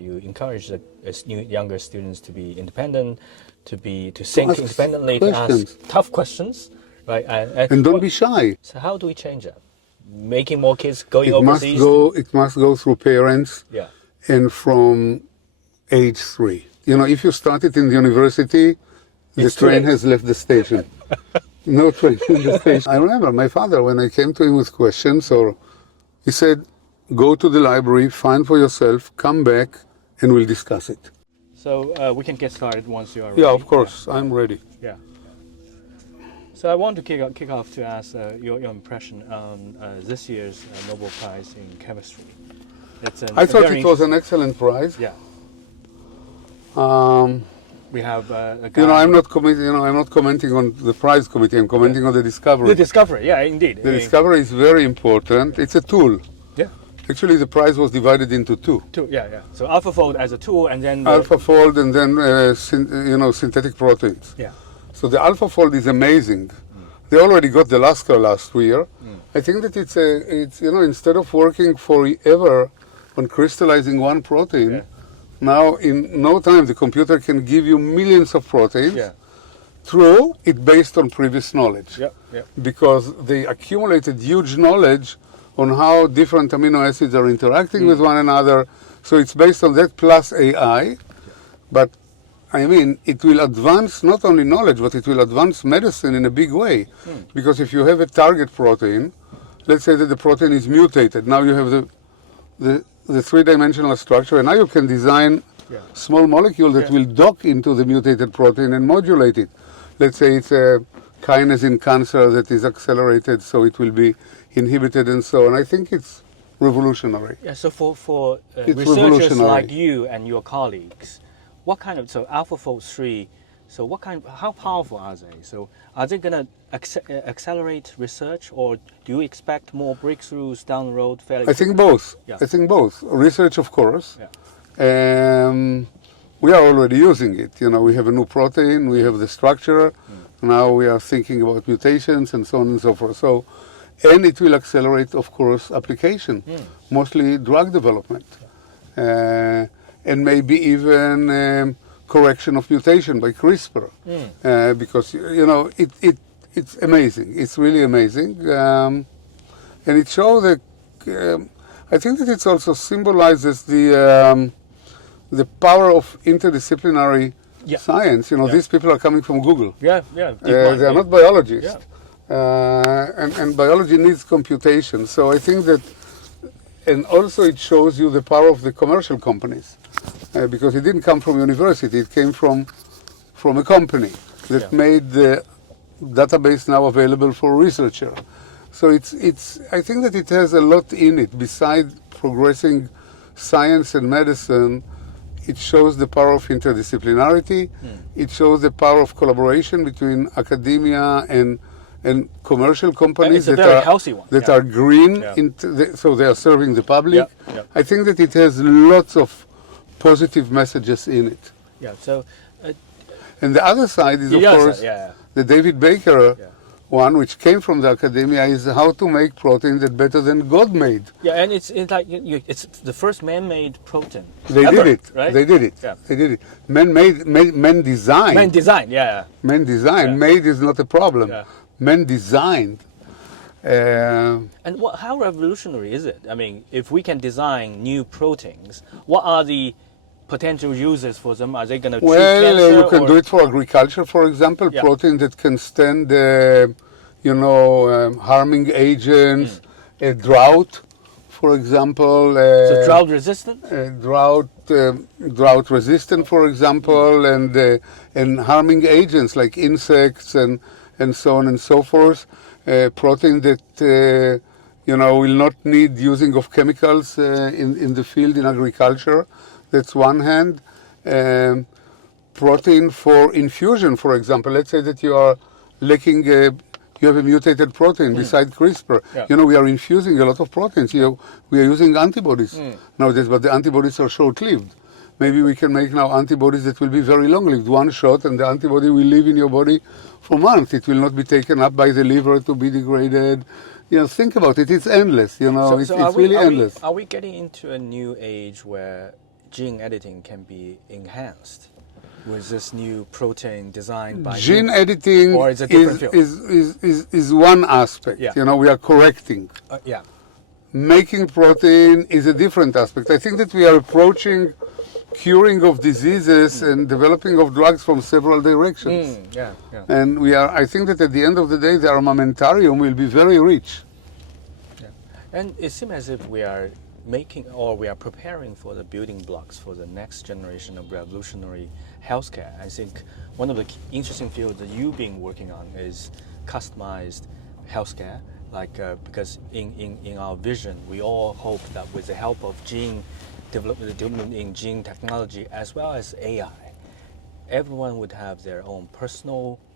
You encourage younger students to be independent, to think independently, to ask tough questions, right? And don't be shy. So how do we change that? Making more kids going overseas? It must go through parents, and from age 3. If you started in the university, the train has left the station. No train in the station. I remember my father, when I came to him with questions, he said, go to the library, find for yourself, come back, and we'll discuss it. So we can get started once you are ready. Yeah, of course, I'm ready. Yeah. So I want to kick off to ask your impression on this year's Nobel Prize in Chemistry. I thought it was an excellent prize. Yeah. We have a guy. I'm not commenting on the prize committee. I'm commenting on the discovery. The discovery, yeah, indeed. The discovery is very important. It's a tool. Yeah. Actually, the prize was divided into two. Yeah. So AlphaFold as a tool, and then AlphaFold, and then synthetic proteins. Yeah. So the AlphaFold is amazing. They already got the Lasker last year. I think that it's instead of working forever on crystallizing one protein, now in no time the computer can give you millions of proteins. Yeah. True, it's based on previous knowledge. Yeah. Because they accumulated huge knowledge on how different amino acids are interacting with one another. So it's based on that plus AI. But I mean, it will advance not only knowledge, but it will advance medicine in a big way. Because if you have a target protein, let's say that the protein is mutated. Now you have the three-dimensional structure, and now you can design small molecule that will dock into the mutated protein and modulate it. Let's say it's a kinase in cancer that is accelerated, so it will be inhibited and so on. I think it's revolutionary. Yeah, so for researchers like you and your colleagues, what kind of, so AlphaFold 3, so how powerful are they? So are they going to accelerate research, or do you expect more breakthroughs down the road? I think both. I think both. Research, of course. We are already using it. We have a new protein, we have the structure. Now we are thinking about mutations and so on and so forth. And it will accelerate, of course, application, mostly drug development. And maybe even correction of mutation by CRISPR, because it's amazing. It's really amazing, and it shows that. I think that it also symbolizes the power of interdisciplinary science. These people are coming from Google. Yeah. They are not biologists, and biology needs computation. So I think that, and also it shows you the power of the commercial companies. Because it didn't come from university, it came from a company that made the database now available for researcher. So I think that it has a lot in it. Besides progressing science and medicine, it shows the power of interdisciplinarity. It shows the power of collaboration between academia and commercial companies that are green. So they are serving the public. I think that it has lots of positive messages in it. Yeah. So, and the other side is, of course, the David Baker one, which came from the academia, is how to make protein that better than God made. Yeah, and it's like it's the first man-made protein. They ever, did it. Right? They did it. Yeah. They did it. Men designed. Men designed. Yeah. Men designed. Made is not a problem. Men designed. And how revolutionary is it? I mean, if we can design new proteins, what are the potential uses for them? Are they going to treat cancer? Well, you can do it for agriculture, for example, protein that can stand, harming agents, drought, for example. So drought resistant? Drought resistant, for example, and harming agents like insects and so on and so forth. Protein that will not need using of chemicals in the field in agriculture. That's one hand. Protein for infusion, for example. Let's say that you are lacking, you have a mutated protein beside CRISPR. We are infusing a lot of proteins. We are using antibodies nowadays, but the antibodies are short-lived. Maybe we can make now antibodies that will be very long-lived. One shot, and the antibody will live in your body for months. It will not be taken up by the liver to be degraded. Think about it. It's endless. It's really endless. Are we getting into a new age where gene editing can be enhanced with this new protein designed by Gene editing or it's a different field? is one aspect. Yeah. You know, we are correcting. Yeah. Making protein is a different aspect. I think that we are approaching curing of diseases and developing of drugs from several directions. Yeah. And I think that at the end of the day, the armamentarium will be very rich. Yeah. And it seems as if we are we are preparing for the building blocks for the next generation of revolutionary healthcare. I think one of the interesting fields that you've been working on is customized healthcare. Because in our vision, we all hope that with the help of development in gene technology as well as AI, everyone would have their own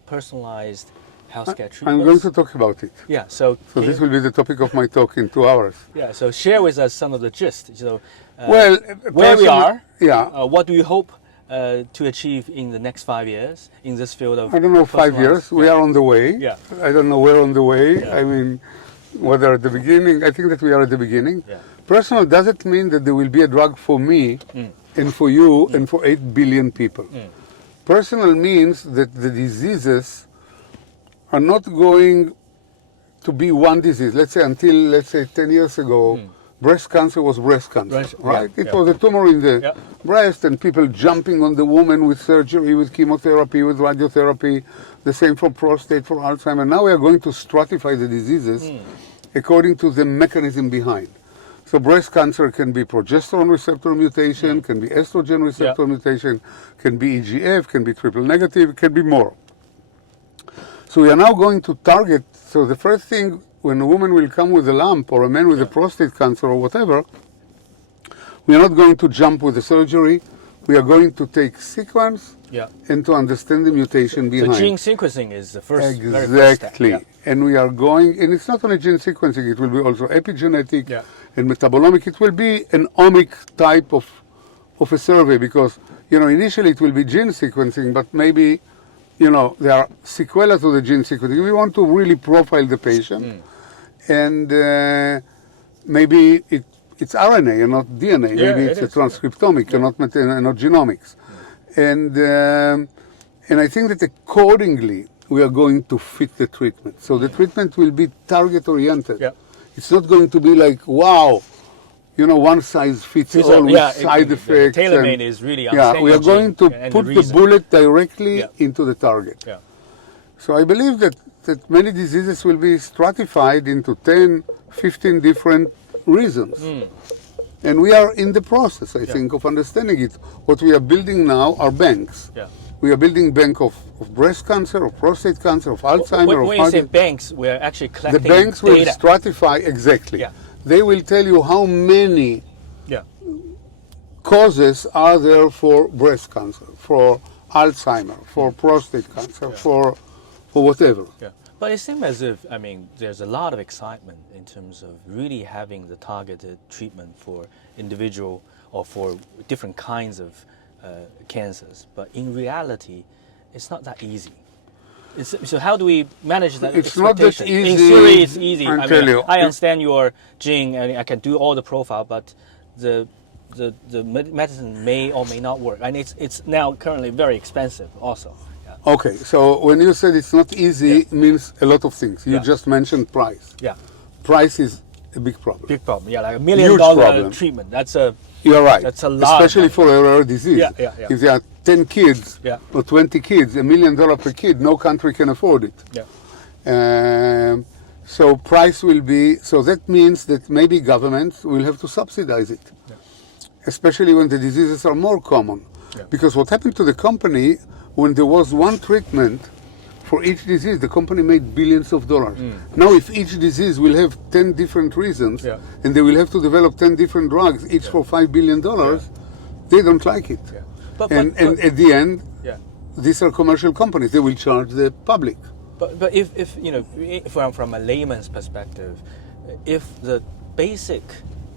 personalized healthcare treatments. I'm going to talk about it. Yeah, so this will be the topic of my talk in 2 hours. Yeah, so share with us some of the gist. So, well, where we are, yeah. What do you hope to achieve in the next 5 years in this field of? I don't know, 5 years. We are on the way. Yeah. I don't know where on the way. Yeah. I mean, whether at the beginning. I think that we are at the beginning. Yeah. Personal doesn't mean that there will be a drug for me and for you and for 8 billion people. Personal means that the diseases are not going to be one disease. Let's say 10 years ago, breast cancer was breast cancer, right? It was a tumor in the breast, and people jumping on the woman with surgery, with chemotherapy, with radiotherapy. The same for prostate, for Alzheimer's. Now we are going to stratify the diseases according to the mechanism behind. So breast cancer can be progesterone receptor mutation, can be estrogen receptor mutation, can be EGF, can be triple negative, can be more. So we are now going to target, so the first thing when a woman will come with a lump or a man with a prostate cancer or whatever, we are not going to jump with the surgery. We are going to take sequence and to understand the mutation behind. So gene sequencing is the first, exactly. very first step. Yeah. And we are going, and it's not only gene sequencing, it will be also epigenetic and metabolomic. It will be an omic type of a survey because, initially it will be gene sequencing, but maybe, there are sequela to the gene sequencing. We want to really profile the patient. And maybe it's RNA and not DNA. Maybe it's a transcriptomic and not genomics. And I think that accordingly we are going to fit the treatment. So the treatment will be target oriented. Yeah. It's not going to be like, wow, one size fits all with side effects. Tailor-made is really we are going to put the bullet directly into the target. Yeah. So I believe that many diseases will be stratified into 10, 15 different reasons. And we are in the process, I think, of understanding it. What we are building now are banks. Yeah. We are building bank of breast cancer, of prostate cancer, of Alzheimer's. When you say banks, we are actually collecting data. The banks will stratify, exactly. Yeah. They will tell you how many causes are there for breast cancer, for Alzheimer's, for prostate cancer, for whatever. Yeah. But it seems as if, there's a lot of excitement in terms of really having the targeted treatment for individual or for different kinds of cancers. But in reality, it's not that easy. So how do we manage that It's not that easy. In theory, it's easy. I understand your gene and I can do all the profile, but the medicine may or may not work. And it's now currently very expensive also. Okay, so when you said it's not easy, it means a lot of things. You just mentioned price. Yeah. Price is a big problem. Big problem, like $1 million treatment. You're right. That's a lot. Especially for a rare disease. If there are 10 kids or 20 kids, $1 million per kid, no country can afford it. Yeah. So price will be, so that means that maybe governments will have to subsidize it. Yeah. Especially when the diseases are more common. Yeah. Because what happened to the company, when there was one treatment for each disease, the company made billions of dollars. Now if each disease will have 10 different reasons, and they will have to develop 10 different drugs, each for $5 billion, they don't like it. Yeah. But at the end, these are commercial companies. They will charge the public. But if from a layman's perspective, if the basic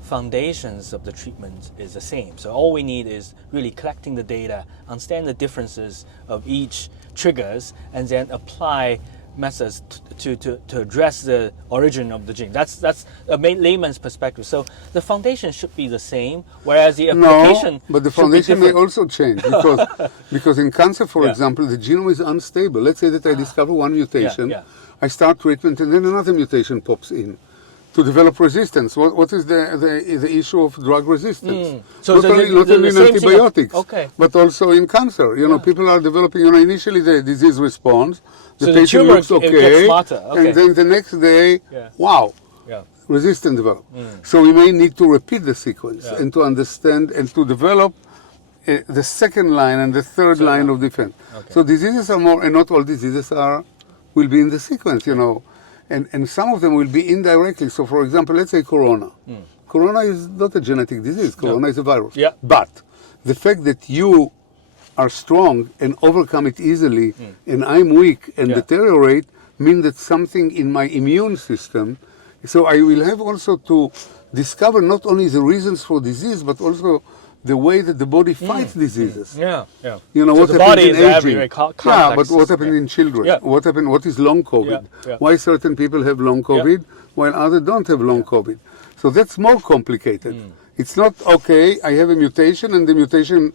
foundations of the treatment is the same. So all we need is really collecting the data, understand the differences of each triggers, and then apply methods to address the origin of the gene. That's a layman's perspective. So the foundation should be the same, whereas the application No, but the foundation may also change because in cancer, for Yeah. example, the genome is unstable. Let's say that I discover one mutation, yeah. I start treatment, and then another mutation pops in to develop resistance. What is the issue of drug resistance? So not only in same thing- antibiotics, okay. but also in cancer. People are developing. Initially the disease responds, the So the patient tumor looks gets okay, smarter, okay. and then the next day, Yeah. wow. Yeah. Resistance develop. So we may need to repeat the sequence Yeah. and to understand and to develop the second line and the third line of defense. Okay. So diseases are more, and not all diseases will be in the sequence, and some of them will be indirectly. So for example, let's say corona. Corona is not a genetic disease. Corona is a virus. Yeah. But the fact that you are strong and overcome it easily, and I'm weak and Yeah. deteriorate, mean that something in my immune system. So I will have also to discover not only the reasons for disease, but also the way that the body fights diseases. Yeah, yeah. So what the happens body in is aging? very Complex. Yeah, but what happens in children? Yeah. What is long COVID? Yeah. Why certain people have long COVID while others don't have long COVID? So that's more complicated. It's not, okay, I have a mutation and the mutation,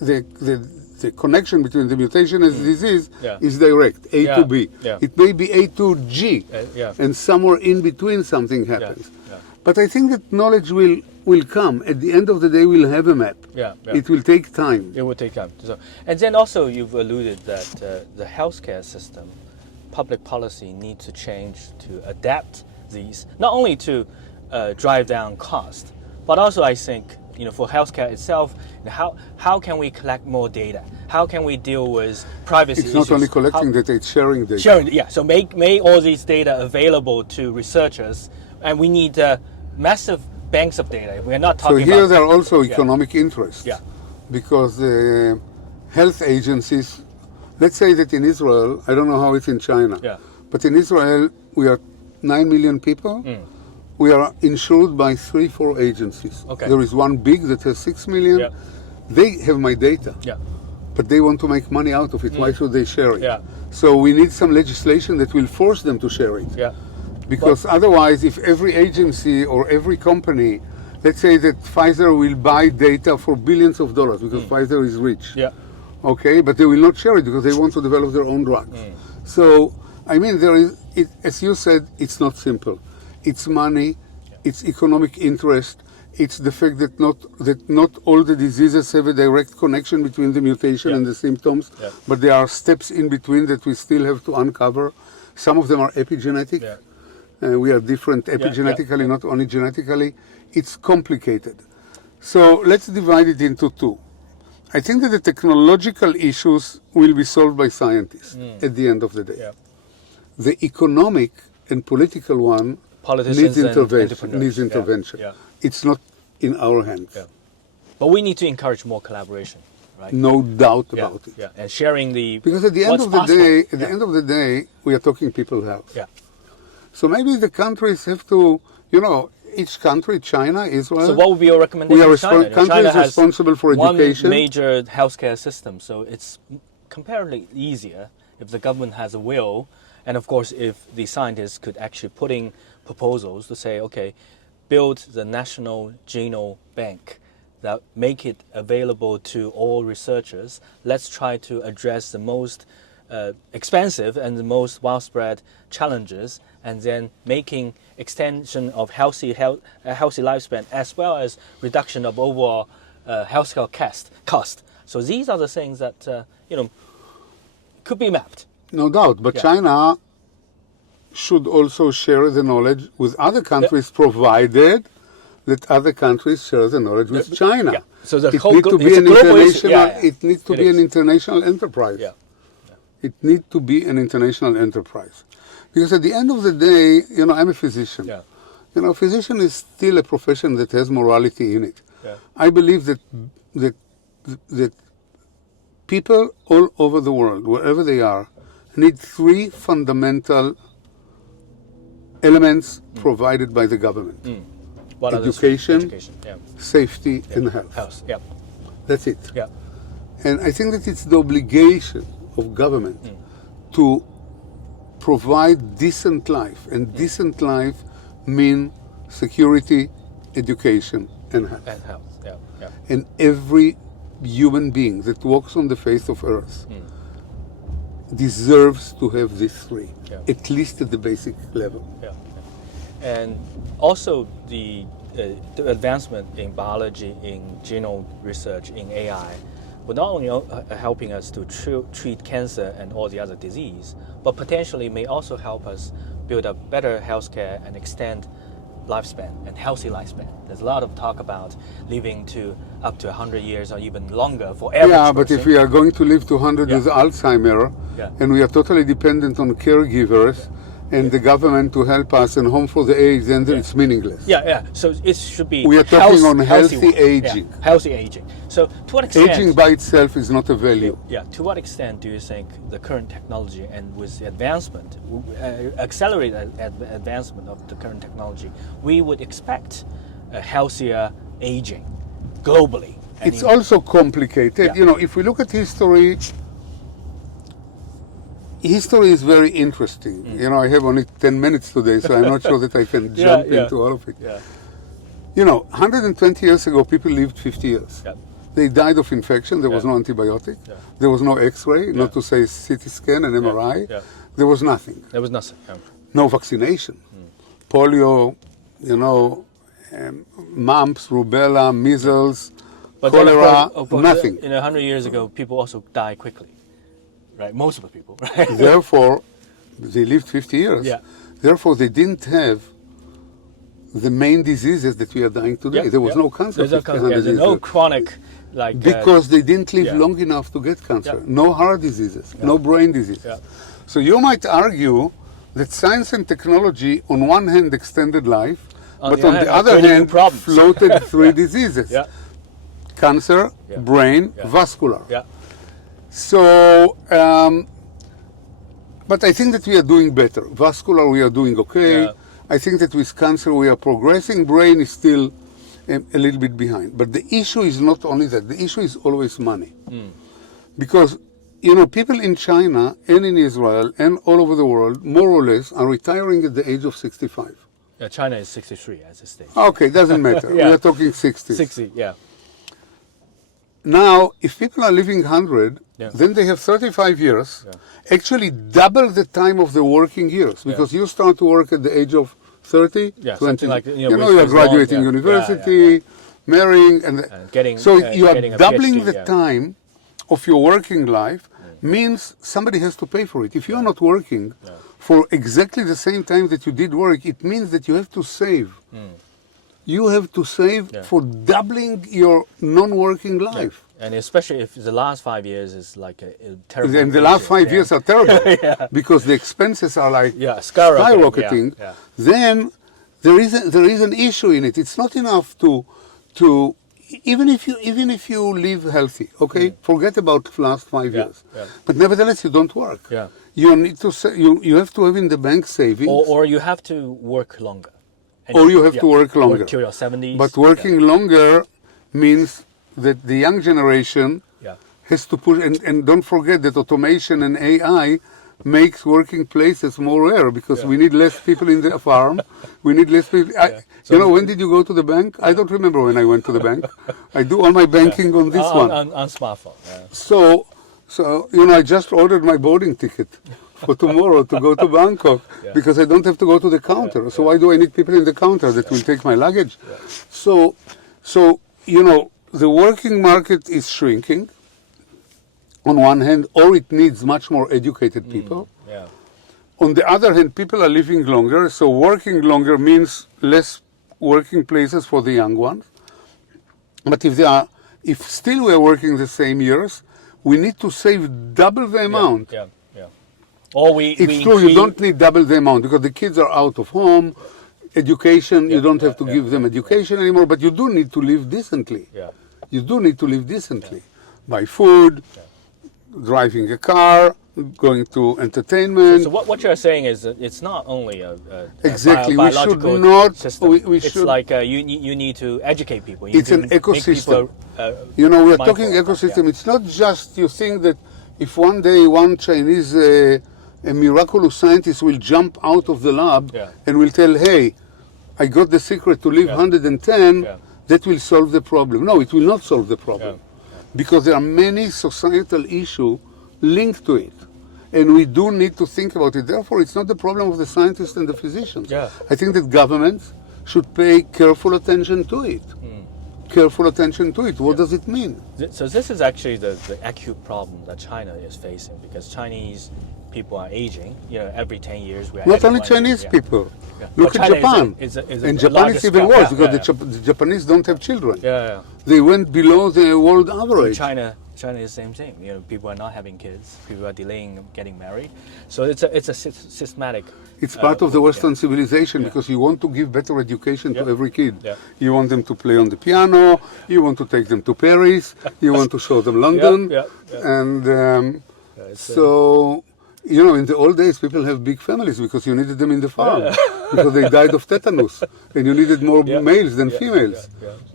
the connection between the mutation and the disease is direct, A to B. Yeah. It may be A to G, yeah. and somewhere in between something happens. Yeah. But I think that knowledge will come. At the end of the day, we'll have a map. Yeah. It will take time. It will take time. So, and then also you've alluded that the healthcare system, public policy needs to change to adapt these, not only to drive down cost, but also I think for healthcare itself, how can we collect more data? How can we deal with privacy It's not issues? only collecting data, it's sharing data. Sharing, yeah. So make all these data available to researchers, and we need massive banks of data. We're not So talking here about. there are also economic interests. Yeah. Because the health agencies, let's say that in Israel, I don't know how it's in China, Yeah. but in Israel we are 9 million people. We are insured by 3-4 agencies. Okay. There is one big that has 6 million. Yeah. They have my data, Yeah. but they want to make money out of it. Why should they share it? Yeah. So we need some legislation that will force them to share it. Yeah. Because otherwise, if every agency or every company, let's say that Pfizer will buy data for billions of dollars because Pfizer is rich. Yeah. Okay, but they will not share it because they want to develop their own drugs. So, I mean, as you said, it's not simple. It's money, it's economic interest, it's the fact that not all the diseases have a direct connection between the mutation and the symptoms, but there are steps in between that we still have to uncover. Some of them are epigenetic. Yeah. We are different epigenetically, not only genetically. It's complicated. So let's divide it into two. I think that the technological issues will be solved by scientists at the end of the day. Yeah. The economic and political one Politicians needs and intervention. entrepreneurs. Yeah. It's not in our hands. Yeah. But we need to encourage more collaboration, right? No doubt about it. Yeah. And sharing the Because at the end what's of the possible. day, the end of the day, we are talking people health. Yeah. So maybe the countries have to, each country, China, Israel. So what would be your recommendation? We are to China? country China is has responsible for education. one major healthcare system, so it's comparatively easier if the government has a will, and of course if the scientists could actually put in proposals to say, okay, build the national genome bank that make it available to all researchers. Let's try to address the most expensive and the most widespread challenges, and then making extension of healthy lifespan as well as reduction of overall healthcare cost. So these are the things that could be mapped. No doubt, but China should also share the knowledge with other countries, provided that other countries share the knowledge with China. Yeah. So the it whole needs to be it's an a global issue. international. Yeah. It needs to It be is. an international enterprise. Yeah. It needs to be an international enterprise, because at the end of the day, I'm a physician. Yeah. Physician is still a profession that has morality in it. Yeah. I believe that people all over the world, wherever they are, need 3 fundamental elements provided by the government: What are the education, yeah. safety, and health. Health. Yeah. That's it. Yeah. And I think that it's the obligation of government to provide decent life, and decent life mean security, education, and health. And health, yeah, yeah. And every human being that walks on the face of Earth deserves to have these three, at least at the basic level. Yeah. And also the advancement in biology, in genome research, in AI, will not only helping us to treat cancer and all the other disease, but potentially may also help us build a better healthcare and extend lifespan and healthy lifespan. There's a lot of talk about living to up to 100 years or even longer for average Yeah, but person. if we are going to live to 100 with Alzheimer, and we are totally dependent on caregivers and the government to help us and home for the aged, then it's meaningless. Yeah. So it should be. We are talking on healthy aging. Yeah, healthy aging. So to what extent? Aging by itself is not a value. Yeah. To what extent do you think the current technology and with the advancement, accelerated advancement of the current technology, we would expect a healthier aging globally? It's also complicated. You know, if we look at history, history is very interesting. You know, I have only 10 minutes today, so I'm not sure that I can jump into all of it. Yeah. You know, 120 years ago, people lived 50 years. Yeah. They died of infection. There was no antibiotic. Yeah. There was no X-ray, not to say CT scan and MRI. Yeah. There was nothing. There was nothing. Yeah. No vaccination. Polio, you know, mumps, rubella, measles, cholera, nothing. In 100 years ago, people also die quickly. Right, most of the people. Right? Therefore, they lived 50 years. Yeah. Therefore, they didn't have the main diseases that we are dying today. There was no cancer. There's no chronic, like because they didn't live long enough to get cancer. No heart diseases, no brain diseases. So you might argue that science and technology, on one hand, extended life, but on the other hand, floated three diseases: cancer, brain, vascular. Yeah. So, but I think that we are doing better. Vascular, we are doing okay. Yeah. I think that with cancer, we are progressing. Brain is still a little bit behind. But the issue is not only that. The issue is always money. Because, you know, people in China and in Israel and all over the world, more or less, are retiring at the age of 65. Yeah, China is 63 as a state. Okay, doesn't matter. We are talking 60. 60, yeah. Now, if people are living 100, then they have 35 years, actually double the time of the working years, because you start to work at the age of 30, 20. Like, you are graduating university, marrying, and getting. So you are doubling the time of your working life, means somebody has to pay for it. If you are not working for exactly the same time that you did work, it means that you have to save. You have to save for doubling your non-working life. And especially if the last 5 years is like a terrible. And the last 5 years are terrible because the expenses are like skyrocketing. Then there is an issue in it. It's not enough to even if you live healthy, okay, forget about the last 5 years. But nevertheless, you don't work. You need to you have to have in the bank savings, or you have to work longer. Or you have to work longer. Work till your 70s. But working longer means that the young generation has to push, and don't forget that automation and AI makes working places more rare, because we need less people in the farm. We need less people. You know, when did you go to the bank? I don't remember when I went to the bank. I do all my banking on this one. On smartphone. So, you know, I just ordered my boarding ticket for tomorrow to go to Bangkok, because I don't have to go to the counter. So why do I need people in the counter that will take my luggage? So, you know, the working market is shrinking on one hand, or it needs much more educated people. On the other hand, people are living longer, so working longer means less working places for the young ones. But if still we are working the same years, we need to save double the amount. It's true, you don't need double the amount, because the kids are out of home, education, you don't have to give them education anymore, but you do need to live decently. You do need to live decently. Buy food, driving a car, going to entertainment. So what you're saying is that it's not only a exactly. biological we should not, system. It's like you need to educate people. It's an ecosystem. You know, we are talking ecosystem. It's not just you think that if one day one Chinese a miraculous scientist will jump out of the lab and will tell, hey, I got the secret to live 110, that will solve the problem. No, it will not solve the problem. Because there are many societal issues linked to it. And we do need to think about it. Therefore, it's not the problem of the scientists and the physicians. I think that governments should pay careful attention to it. Careful attention to it. What does it mean? So this is actually the acute problem that China is facing, because Chinese people are aging. Every 10 years we are not only Chinese people. Look at Japan. And Japan is even worse because the Japanese don't have children. They went below the world average. China is the same thing. People are not having kids. People are delaying getting married. So it's a systematic. It's part of the Western civilization because you want to give better education to every kid. You want them to play on the piano. You want to take them to Paris. You want to show them London. And so, in the old days, people have big families because you needed them in the farm because they died of tetanus, and you needed more males than females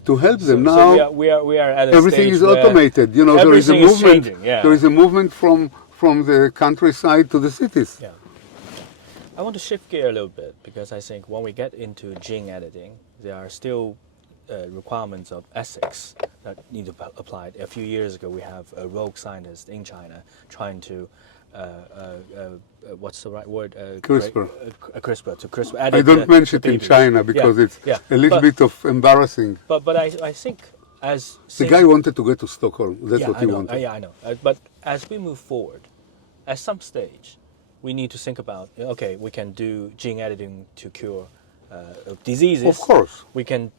to help them. Now so we are at a everything is automated. There is a movement. There is a movement from the countryside to the cities. I want to shift gear a little bit because I think when we get into gene editing, there are still requirements of ethics that need to be applied. A few years ago, we have a rogue scientist in China trying to what's the right word? CRISPR. CRISPR. To CRISPR. I don't mention it in China because it's a little bit of embarrassing. But I think as the guy wanted to go to Stockholm. That's what he wanted. Yeah, I know. But as we move forward, at some stage, we need to think about, okay, we can do gene editing to cure diseases. Of course. We can.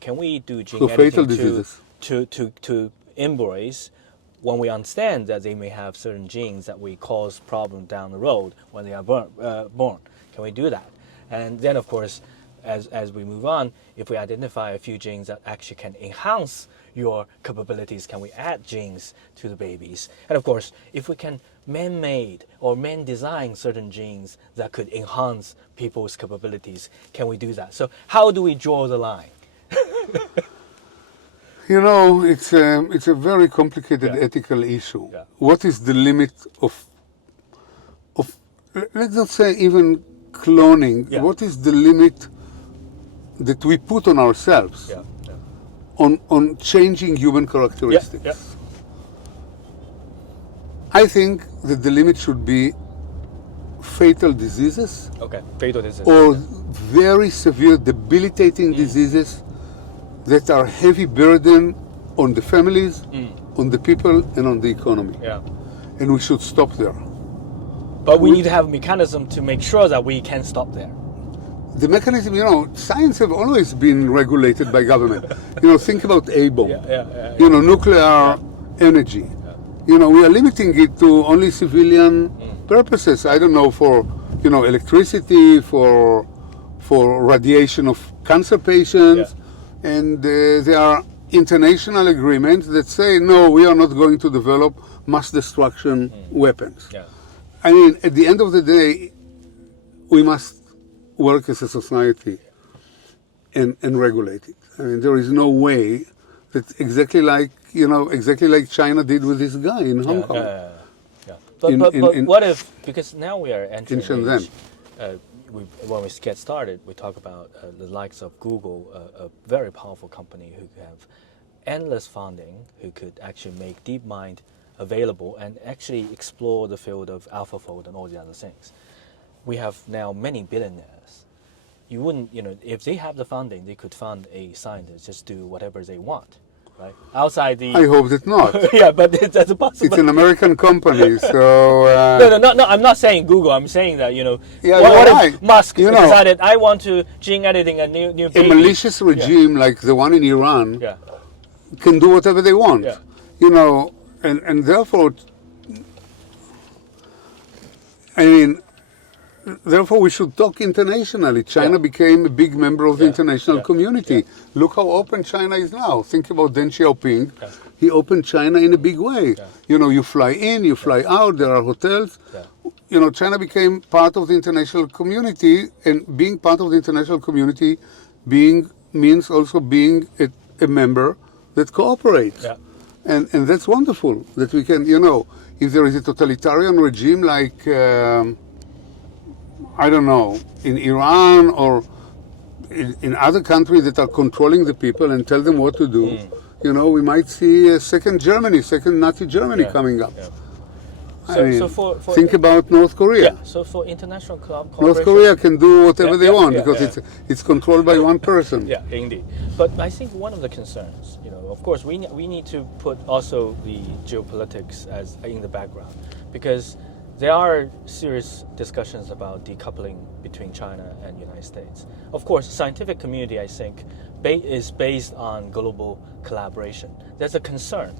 Can we do gene editing fatal diseases to embrace when we understand that they may have certain genes that will cause problems down the road when they are born? Can we do that? And then, of course, as we move on, if we identify a few genes that actually can enhance your capabilities, can we add genes to the babies? And of course, if we can man-made or man-design certain genes that could enhance people's capabilities, can we do that? So how do we draw the line? It's a very complicated ethical issue. What is the limit of let's not say even cloning? What is the limit that we put on ourselves on changing human characteristics? I think that the limit should be fatal diseases. Fatal diseases. Or very severe debilitating diseases that are heavy burden on the families, on the people, and on the economy. And we should stop there. But we need to have a mechanism to make sure that we can stop there. The mechanism, science have always been regulated by government. Think about ABOM, nuclear energy. We are limiting it to only civilian purposes. I don't know, for, electricity, for radiation of cancer patients. And there are international agreements that say, no, we are not going to develop mass destruction weapons. I mean, at the end of the day, we must work as a society and regulate it. I mean, there is no way that exactly like China did with this guy in Hong Kong. But what if, because now we are entering in Shenzhen. When we get started, we talk about the likes of Google, a very powerful company who have endless funding, who could actually make DeepMind available and actually explore the field of AlphaFold and all the other things. We have now many billionaires. You wouldn't, if they have the funding, they could fund a scientist just do whatever they want, right? Outside the. I hope that not. But that's a possibility. It's an American company, so. No. I'm not saying Google. I'm saying that what if Musk decided I want to gene editing a new baby? A malicious regime like the one in Iran can do whatever they want. And therefore, therefore we should talk internationally. China became a big member of the international community. Look how open China is now. Think about Deng Xiaoping. He opened China in a big way. You fly in, you fly out, there are hotels. China became part of the international community, and being part of the international community means also being a member that cooperates. And that's wonderful that we can, if there is a totalitarian regime like, I don't know, in Iran or in other countries that are controlling the people and tell them what to do, we might see a second Nazi Germany coming up. Yeah. Think about North Korea. Yeah, so for international cooperation... North Korea can do whatever they want because it's controlled by one person. Yeah, indeed. But I think one of the concerns, of course, we need to put also the geopolitics as in the background, because there are serious discussions about decoupling between China and the United States. Of course, scientific community, I think, is based on global collaboration. There's a concern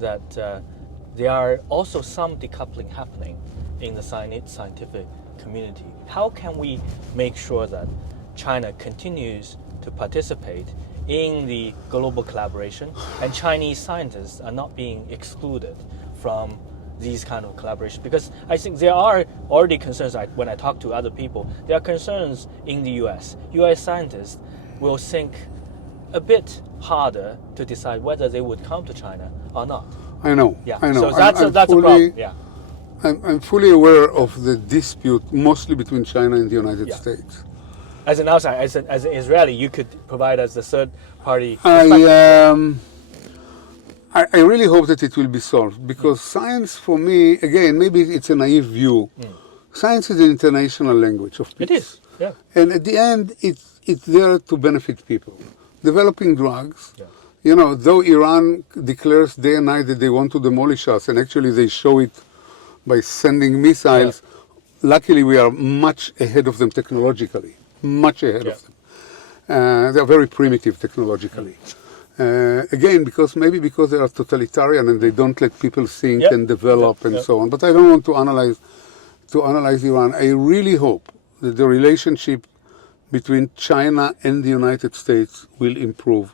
that there are also some decoupling happening in the scientific community. How can we make sure that China continues to participate in the global collaboration and Chinese scientists are not being excluded from these kind of collaboration? Because I think there are already concerns, when I talk to other people, there are concerns in the US. US scientists will think a bit harder to decide whether they would come to China or not. I know. Yeah. I know. So that's a problem. Yeah. I'm fully aware of the dispute, mostly between China and the United States. As an outsider, as an Israeli, you could provide us the third party. I really hope that it will be solved because science, for me, again, maybe it's a naive view. Science is an international language of peace. It is. Yeah. And at the end, it's there to benefit people. Developing drugs. Yeah. Though Iran declares day and night that they want to demolish us, and actually they show it by sending missiles, luckily we are much ahead of them technologically, much ahead of them. They are very primitive technologically. Again, because they are totalitarian and they don't let people think and develop and so on. But I don't want to analyze Iran. I really hope that the relationship between China and the United States will improve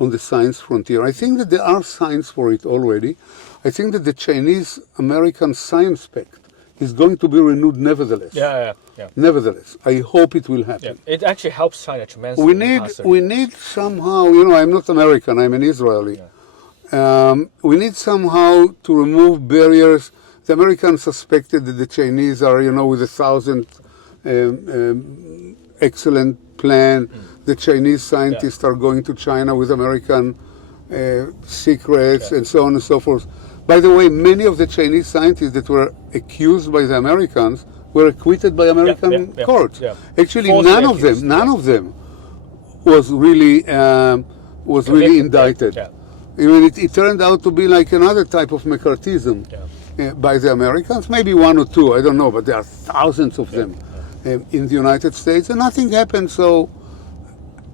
on the science frontier. I think that there are signs for it already. I think that the Chinese-American Science Pact is going to be renewed nevertheless. Yeah. Nevertheless, I hope it will happen. Yeah. It actually helps China tremendously. We need somehow, I'm not American, I'm an Israeli. Yeah. We need somehow to remove barriers. The Americans suspected that the Chinese are, with 1,000 excellent plan. The Chinese scientists are going to China with American secrets and so on and so forth. By the way, many of the Chinese scientists that were accused by the Americans were acquitted by American courts. Yeah. Actually, none of them was really indicted. Yeah. It turned out to be like another type of McCarthyism by the Americans. Maybe one or two, I don't know, but there are thousands of them in the United States, and nothing happened. So,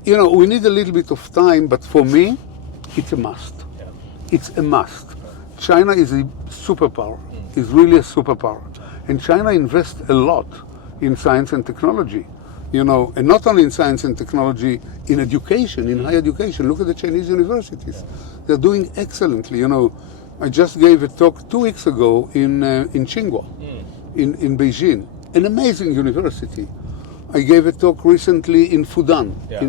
we need a little bit of time, but for me, it's a must. Yeah. It's a must. China is a superpower. It's really a superpower. And China invests a lot in science and technology. And not only in science and technology, in education, in higher education. Look at the Chinese universities. They're doing excellently. I just gave a talk 2 weeks ago in Tsinghua, in Beijing. An amazing university. I gave a talk recently in Fudan. Yeah.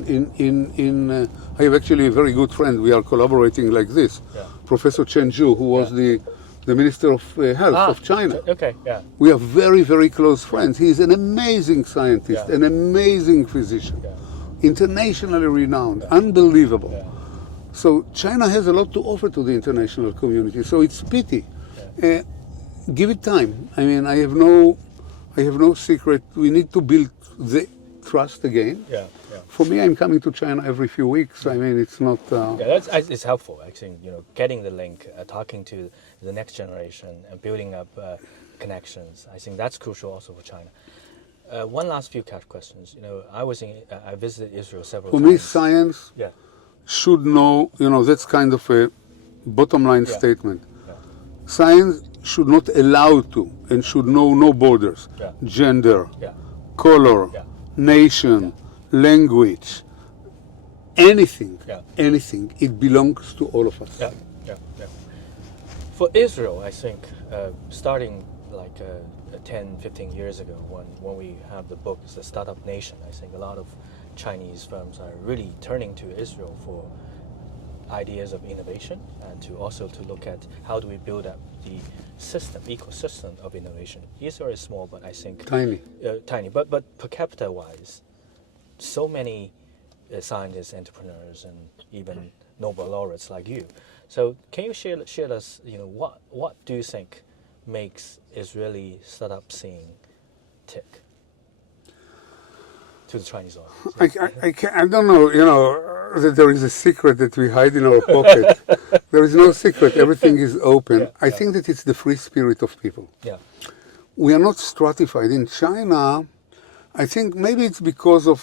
I have actually a very good friend. We are collaborating like this. Yeah. Professor Chen Zhu, who was the Minister of Health of China. Okay, yeah. We are very, very close friends. He is an amazing scientist, an amazing physician, internationally renowned, unbelievable. Yeah. So China has a lot to offer to the international community. So it's pity. Give it time. I have no secret. We need to build the trust again. Yeah. For me, I'm coming to China every few weeks. It's not. It's helpful. Actually, getting the link, talking to the next generation, and building up connections. I think that's crucial also for China. One last few questions. I visited Israel several times. For me, science should know. That's kind of a bottom line statement. Yeah. Science should not allow to and should know no borders, gender, color, nation, language, anything. It belongs to all of us. For Israel, I think, starting like 10, 15 years ago, when we have the book, The Startup Nation, I think a lot of Chinese firms are really turning to Israel for ideas of innovation, and to also to look at how do we build up the ecosystem of innovation. Israel is small, but I think tiny. But per capita wise, so many scientists, entrepreneurs, and even Nobel laureates like you. So can you share us, what do you think makes Israeli startup scene tick to the Chinese audience? I don't know, that there is a secret that we hide in our pocket. There is no secret. Everything is open. I think that it's the free spirit of people. Yeah. We are not stratified. In China, I think maybe it's because of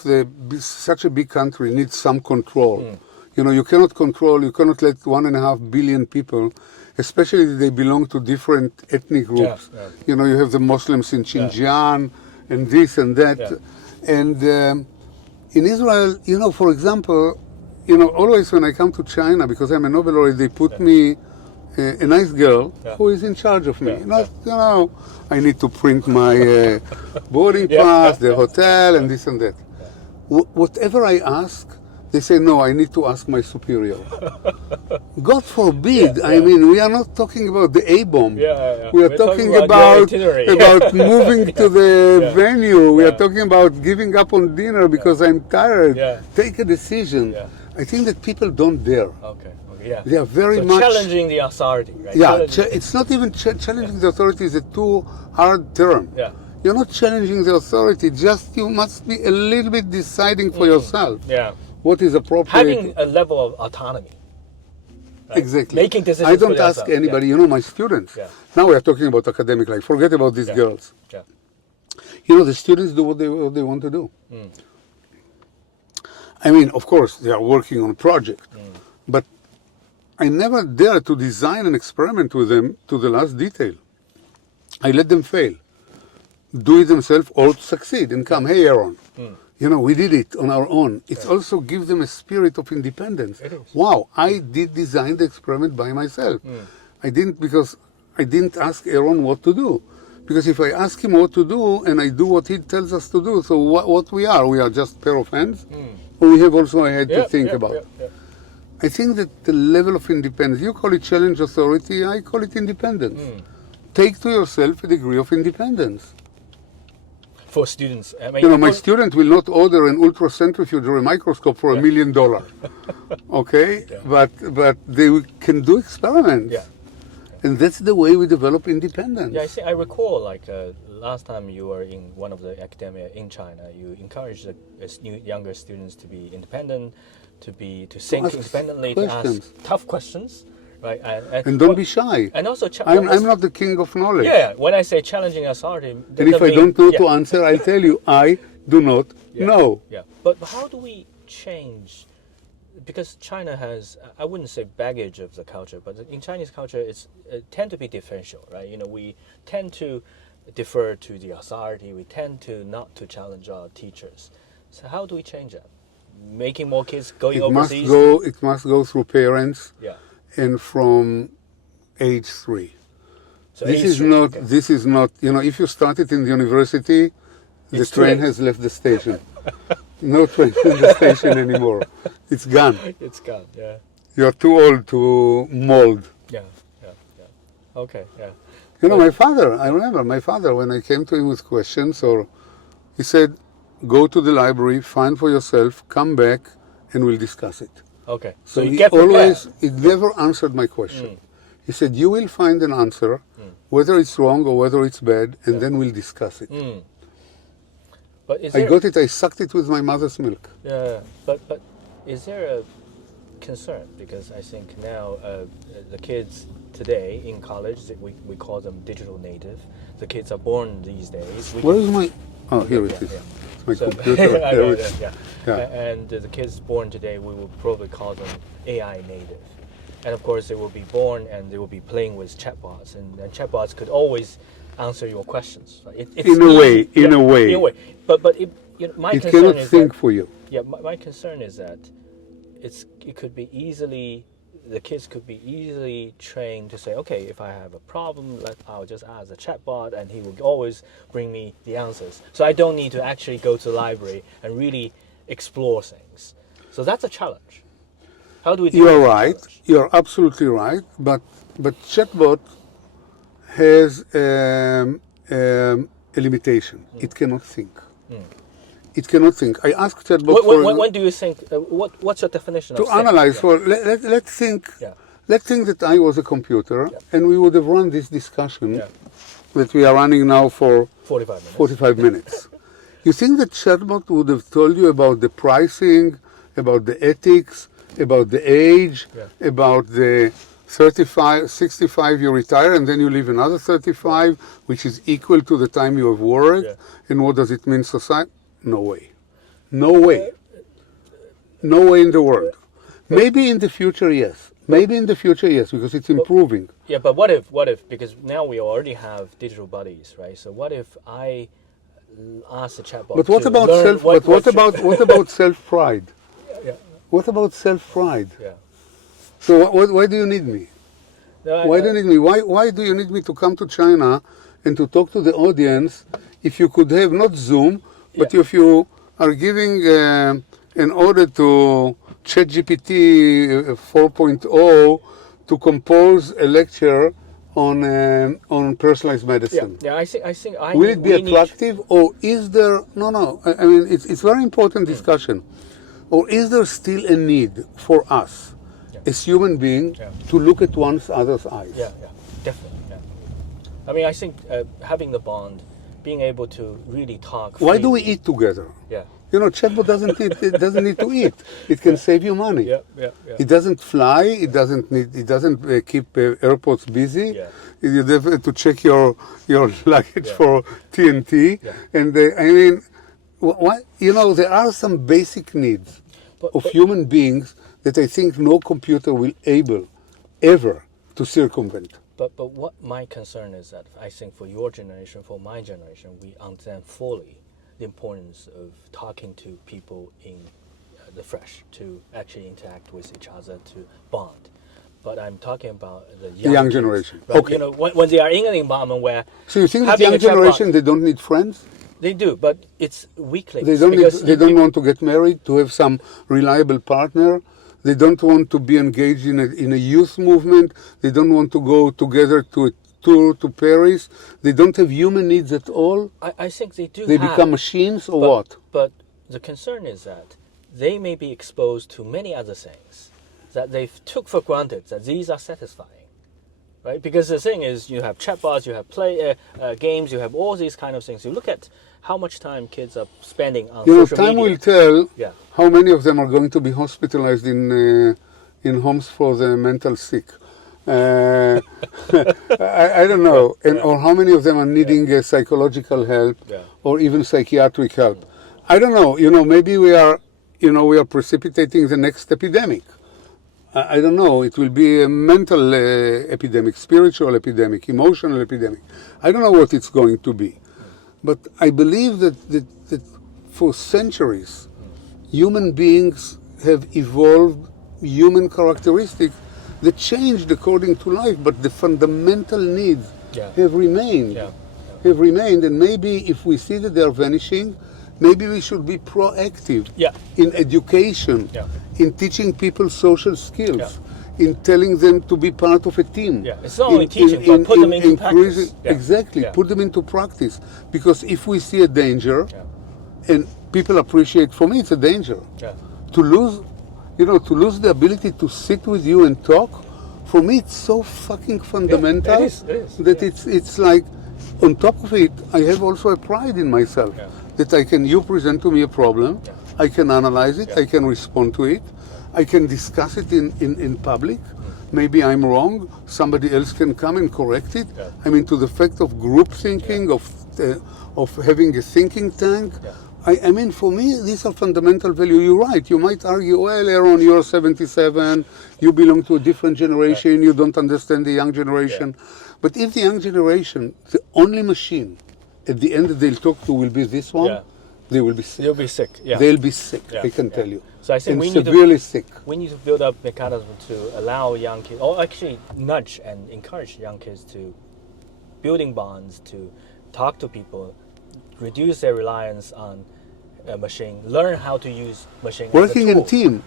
such a big country needs some control. You cannot let 1.5 billion people, especially if they belong to different ethnic groups. You have the Muslims in Xinjiang and this and that. And in Israel, for example, always when I come to China, because I'm a Nobel laureate, they put me a nice girl who is in charge of me. I need to print my boarding pass, the hotel, and this and that. Whatever I ask, they say, no, I need to ask my superior. God forbid. I mean, we are not talking about the A-bomb. We are talking about moving to the venue. We are talking about giving up on dinner because I'm tired. Take a decision. I think that people don't dare. They are very much challenging the authority, right? It's not even challenging the authority is a too hard term. You're not challenging the authority, just you must be a little bit deciding for yourself. What is appropriate? Having a level of autonomy. Right? Exactly. Making decisions. I don't ask anybody. My students. Now we are talking about academic life. Forget about these girls. The students do what they want to do. I mean, of course, they are working on a project, but I never dare to design an experiment with them to the last detail. I let them fail, do it themselves, or succeed and come. Hey, Aaron. We did it on our own. It also gives them a spirit of independence. Wow, I did design the experiment by myself. I didn't ask Aaron what to do. Because if I ask him what to do and I do what he tells us to do, so what we are just a pair of hands? Or we have also a head to think about. I think that the level of independence, you call it challenge authority, I call it independence. Take to yourself a degree of independence. For students, I mean, my student will not order an ultracentrifuge or a microscope for $1 million, okay? But they can do experiments, and that's the way we develop independence. I recall last time you were in one of the academia in China, you encouraged younger students to be independent, to think independently, to ask tough questions. Right, and don't be shy. And also, I'm not the king of knowledge. When I say challenging authority, and if I don't know to answer, I'll tell you I do not know. But how do we change? Because China has, I wouldn't say baggage of the culture, but in Chinese culture, it tend to be differential, right? We tend to defer to the authority. We tend to not to challenge our teachers. So how do we change that? Making more kids going overseas. It must go through parents. And from age 3. So this is not, if you started in the university, the train has left the station. No train in the station anymore. It's gone. It's gone, You're too old to mold. Okay, my father, I remember my father, when I came to him with questions, he said, go to the library, find for yourself, come back, and we'll discuss it. Okay. So he never answered my question. He said, you will find an answer, whether it's wrong or whether it's bad, and then we'll discuss it. But I sucked it with my mother's milk. But is there a concern? Because I think now the kids today in college, we call them digital native. The kids are born these days. Where is my... Oh, here it is. My computer. And the kids born today, we will probably call them AI native. And of course, they will be born and they will be playing with chatbots, and chatbots could always answer your questions. In a way. But my it concern cannot is think for you. My concern is that it could be easily. The kids could be easily trained to say, okay, if I have a problem, I'll just ask the chatbot and he will always bring me the answers. So I don't need to actually go to the library and really explore things. So that's a challenge. How do we do You're that? right. You're absolutely right. But chatbot has a limitation. It cannot think. It cannot think. I asked chatbot When do you think? What's your definition to of think? analyze. For let's think. Yeah. Let's think that I was a computer, and we would have run this discussion that we are running now for 45 minutes. 45 minutes. You think that chatbot would have told you about the pricing, about the ethics, about the age, about the 35, 65 you retire and then you live another 35, which is equal to the time you have worked, and what does it mean society? No way. No way. No way in the world. Maybe in the future, yes. Maybe in the future, yes, because it's improving. Yeah, but what if, because now we already have digital buddies, right? So what if I ask the chatbot But what to about learn what about self-pride? Yeah. What about self-pride? Yeah. So why do you need me? Why do you need me? Why do you need me to come to China and to talk to the audience if you could have not Zoom, but if you are giving an order to ChatGPT 4.0 to compose a lecture on personalized medicine? Yeah, I think. Will it be attractive, or is there? No. I mean, it's very important discussion. Or is there still a need for us, as human beings, to look at other's eyes? Yeah, definitely. Yeah. I mean, I think having the bond, being able to really talk. Why freely. do we eat together? Yeah. You know, chatbot doesn't need to eat. It can save you money. Yeah. It doesn't fly. It doesn't keep airports busy. Yeah. You have to check your luggage for TNT. Yeah. And I mean, there are some basic needs of human beings that I think no computer will able ever to circumvent. But what my concern is that I think for your generation, for my generation, we understand fully the importance of talking to people in the flesh, to actually interact with each other, to bond. But I'm talking about the young generation. Right? Okay. You know, when they are in an environment where. So you think that the young generation, they don't need friends? They do, but it's weakling. They don't want to get married, to have some reliable partner. They don't want to be engaged in a youth movement. They don't want to go together to a tour to Paris. They don't have human needs at all. I think they do. They become machines, or what? But the concern is that they may be exposed to many other things that they took for granted that these are satisfying, right? Because the thing is, you have chatbots, you have games, you have all these kind of things. You look at how much time kids are spending on social time media. will tell Yeah. how many of them are going to be hospitalized in homes for the mental sick. I don't know, or how many of them are needing psychological help, or even psychiatric help. I don't know. Maybe we are precipitating the next epidemic. I don't know. It will be a mental epidemic, spiritual epidemic, emotional epidemic. I don't know what it's going to be. But I believe that for centuries, human beings have evolved human characteristics that changed according to life, but the fundamental needs have remained. Have remained, and maybe if we see that they are vanishing, maybe we should be proactive in education, in teaching people social skills, in telling them to be part of a team. Yeah, it's not only teaching, but put them into practice. Exactly, put them into practice. Because if we see a danger, and people appreciate, for me it's a danger, to lose the ability to sit with you and talk, for me it's so fucking fundamental that it's like, on top of it, I have also a pride in myself that you present to me a problem, I can analyze it, I can respond to it, I can discuss it in public. Maybe I'm wrong, somebody else can come and correct it. I mean, to the fact of group thinking, of having a thinking tank. I mean, for me, these are fundamental values. You're right. You might argue, well, Aaron, you're 77, you belong to a different generation, you don't understand the young generation. But if the young generation, the only machine at the end that they'll talk to will be this one, they will be sick. They'll be sick. They'll be sick, I can tell you. So I think sick. We need to build up mechanisms to allow young kids, or actually nudge and encourage young kids to building bonds, to talk to people, reduce their reliance on a machine, learn how to use machine. Working in team.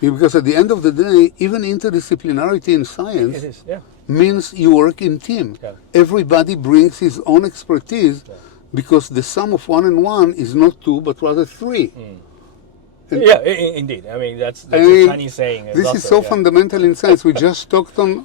Because at the end of the day, even interdisciplinarity in science It is, yeah. means you work in team. Yeah. Everybody brings his own expertise because the sum of 1 and 1 is not 2, but rather 3. Yeah, indeed. I mean, that's a Chinese saying. This is so fundamental in science. We just talked on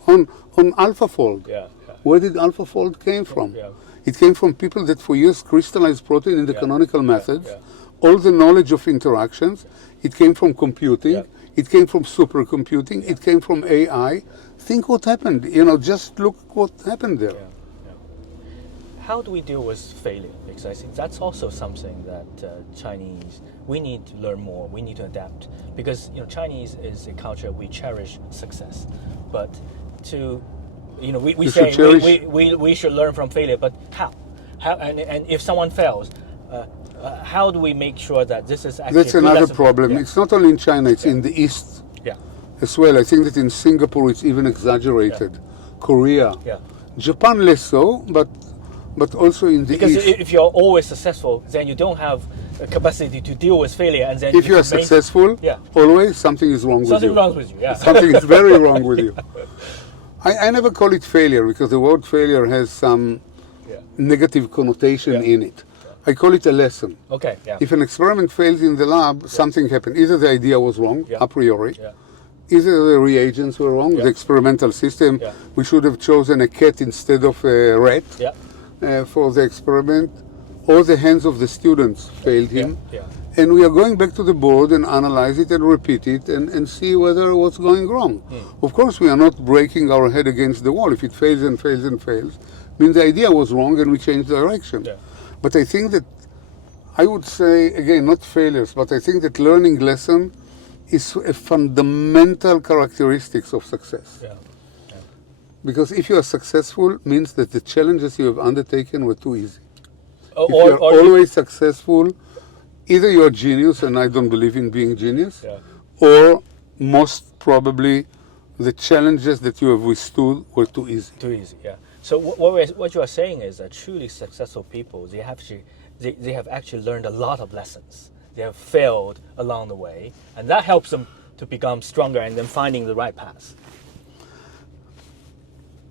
AlphaFold. Yeah. Where did AlphaFold came from? Yeah. It came from people that for years crystallized protein in the canonical methods, Yeah. all the knowledge of interactions. It came from computing. Yeah. It came from supercomputing. It came from AI. Think what happened. Just look what happened there. How do we deal with failure? Because I think that's also something that Chinese, we need to learn more. We need to adapt. Because Chinese is a culture, we cherish success. But we say we should learn from failure, but how? And if someone fails, how do we make sure that this is actually... That's another problem. Yeah. It's not only in China, it's in the East as well. I think that in Singapore it's even exaggerated. Yeah. Korea. Yeah. Japan less so, but also in the East. Because if you're always successful, then you don't have a capacity to deal with failure. And then if you are successful, always something is wrong with you. Something wrong with you, yeah. Something is very wrong with you. I never call it failure because the word failure has some negative connotation in it. I call it a lesson. Okay. Yeah. If an experiment fails in the lab, something happened. Either the idea was wrong, a priori, either the reagents were wrong, the experimental system, we should have chosen a cat instead of a rat for the experiment, or the hands of the students failed him. And we are going back to the board and analyze it and repeat it and see what's going wrong. Of course, we are not breaking our head against the wall. If it fails and fails and fails, means the idea was wrong and we change direction. But I think that, I would say, again, not failures, but I think that learning lesson is a fundamental characteristics of success. Because if you are successful, means that the challenges you have undertaken were too easy. If you are always successful, either you are genius, and I don't believe in being genius, or most probably the challenges that you have withstood were too easy. Too easy, yeah. So what you are saying is that truly successful people, they have actually learned a lot of lessons. They have failed along the way, and that helps them to become stronger and then finding the right path.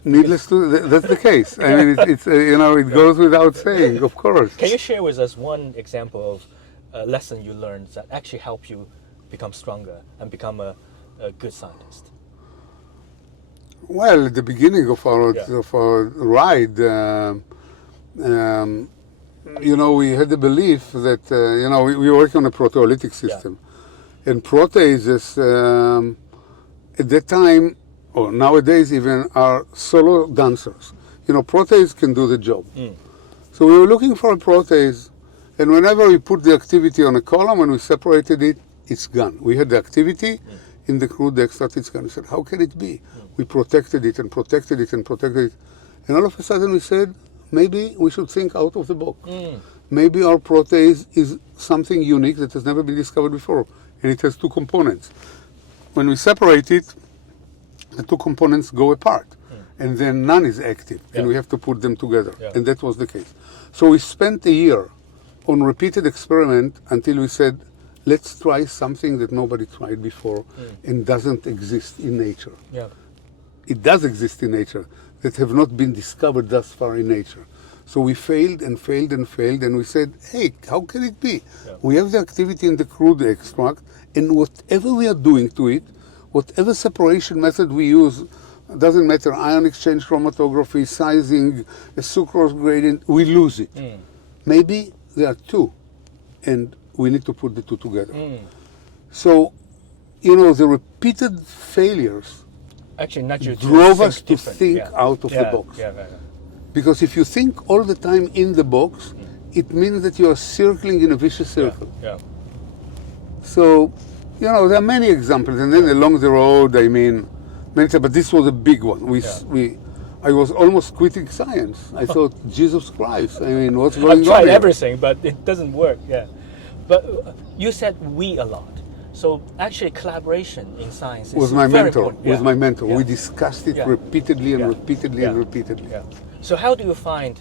Needless to, that's the case. I mean, it goes without saying, of course. Can you share with us one example of a lesson you learned that actually helped you become stronger and become a good scientist? Well, at the beginning of our ride, we had the belief that we work on a proteolytic system, and proteases at that time, or nowadays even, are solo dancers. Protease can do the job. So we were looking for a protease, and whenever we put the activity on a column and we separated it, it's gone. We had the activity in the crude extract, it's gone. We said, how can it be? We protected it and protected it and protected it. And all of a sudden we said, maybe we should think out of the box. Maybe our protease is something unique that has never been discovered before, and it has two components. When we separate it, the two components go apart, and then none is active, and we have to put them together, and that was the case. So we spent a year on repeated experiment until we said, let's try something that nobody tried before and doesn't exist in nature. It does exist in nature, that have not been discovered thus far in nature. So we failed and failed and failed, and we said, hey, how can it be? We have the activity in the crude extract, and whatever we are doing to it, whatever separation method we use, doesn't matter, ion exchange chromatography, sizing, a sucrose gradient, we lose it. Maybe there are two, and we need to put the two together. So, the repeated failures actually drove us to think out of the box. Because if you think all the time in the box, it means that you are circling in a vicious circle. So, there are many examples, and then along the road, I mean, but this was a big one. I was almost quitting science. I thought, Jesus Christ, I mean, what's going on I've tried here? everything, but it doesn't work, But you said we a lot. So actually collaboration in science is my very mentor. important. Was my mentor. We discussed it repeatedly and repeatedly and repeatedly. So how do you find,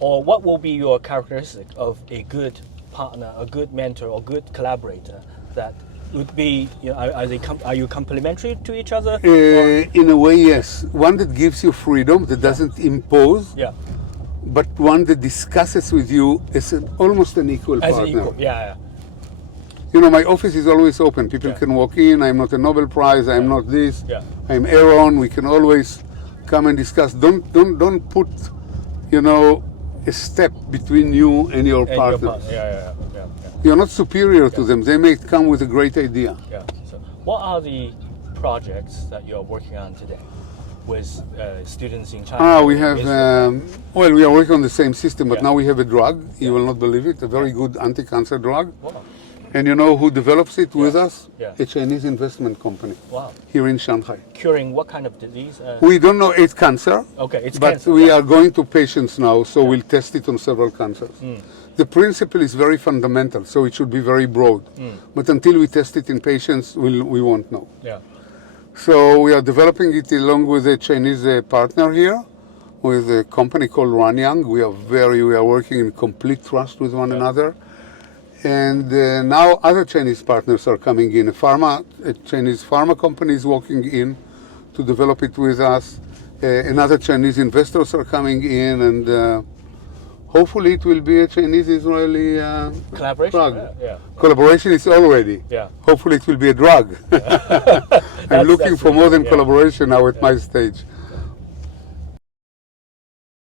or what will be your characteristic of a good partner, a good mentor, or good collaborator that would be, are you complementary to each other? In a way, yes. One that gives you freedom, that doesn't impose, but one that discusses with you as almost an equal partner. As an equal, yeah. My office is always open. People can walk in. I'm not a Nobel Prize. I'm not this. I'm Aaron. We can always come and discuss. Don't put, a step between you and your partners. You're not superior to them. They may come with a great idea. So what are the projects that you're working on today with students in China? We have, we are working on the same system, but now we have a drug. You will not believe it, a very good anti-cancer drug. Wow. And you know who develops it with us? A Chinese investment company. Wow. Here in Shanghai. Curing what kind of disease? We don't know, it's cancer. Okay, it's but cancer. We are going to patients now, so we'll test it on several cancers. The principle is very fundamental, so it should be very broad. But until we test it in patients, we won't know. So we are developing it along with a Chinese partner here, with a company called Ranyang. We are working in complete trust with one another. And now other Chinese partners are coming in. A Chinese pharma company is walking in to develop it with us. Another Chinese investors are coming in, and hopefully it will be a Chinese-Israeli collaboration. drug. Collaboration is already. Hopefully it will be a drug. I'm looking for more than collaboration now at my stage.